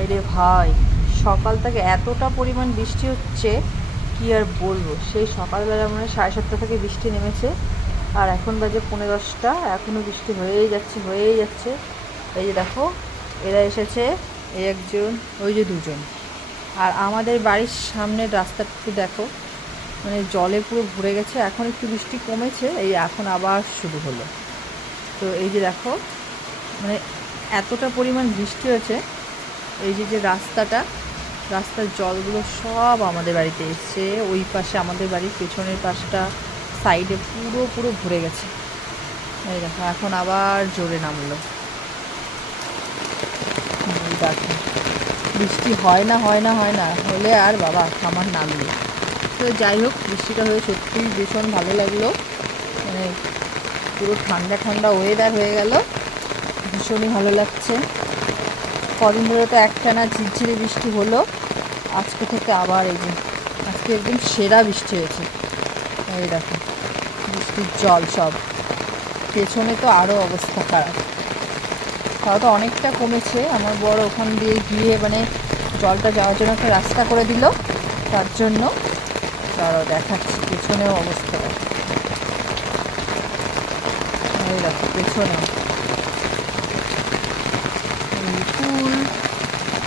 ভাইরে ভাই, সকাল থেকে এতটা পরিমাণ বৃষ্টি হচ্ছে কি আর বলবো। সেই সকালবেলা মানে 7:30 থেকে বৃষ্টি নেমেছে, আর এখন বাজে 9:45, এখনও বৃষ্টি হয়েই যাচ্ছে হয়েই যাচ্ছে। এই যে দেখো, এরা এসেছে, এই একজন, ওই যে দুজন। আর আমাদের বাড়ির সামনের রাস্তাটা একটু দেখো, মানে জলে পুরো ভরে গেছে। এখন একটু বৃষ্টি কমেছে, এই এখন আবার শুরু হলো। তো এই যে দেখো, মানে এতটা পরিমাণ বৃষ্টি হয়েছে, এই যে যে রাস্তার জলগুলো সব আমাদের বাড়িতে এসছে। ওই পাশে আমাদের বাড়ির পেছনের পাশটা সাইডে পুরো পুরো ভরে গেছে। এই দেখো এখন আবার জোরে নামলো। এই দেখো, বৃষ্টি হয় না হয় না হয় না হলে আর বাবা আমার নামবে। তো যাই হোক, বৃষ্টিটা হয়ে সত্যিই ভীষণ ভালো লাগলো। মানে পুরো ঠান্ডা ঠান্ডা ওয়েদার হয়ে গেল, ভীষণই ভালো লাগছে। কদিন ধরে তো একটানা ঝিরঝিরে বৃষ্টি হলো, আজকে থেকে আবার এই যে আজকে একদম সেরা বৃষ্টি হয়েছে। এই দেখো, বৃষ্টির জল সব পেছনে, তো আরও অবস্থা খারাপ। তাও তো অনেকটা কমেছে। আমার বড় ওখান দিয়ে গিয়ে মানে জলটা যাওয়ার জন্য একটা রাস্তা করে দিল, তার জন্য তারাও দেখাচ্ছি পেছনেও অবস্থা। এই দেখো পেছনেও ফুল,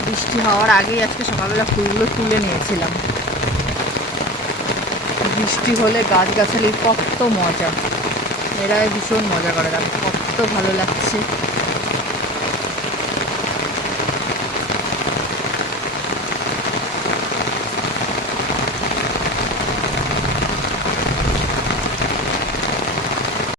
বৃষ্টি হওয়ার আগেই আজকে সকালবেলা ফুলগুলো তুলে নিয়েছিলাম। বৃষ্টি হলে গাছগাছালির কত মজা, এরা ভীষণ মজা করে, দেখো কত ভালো লাগছে।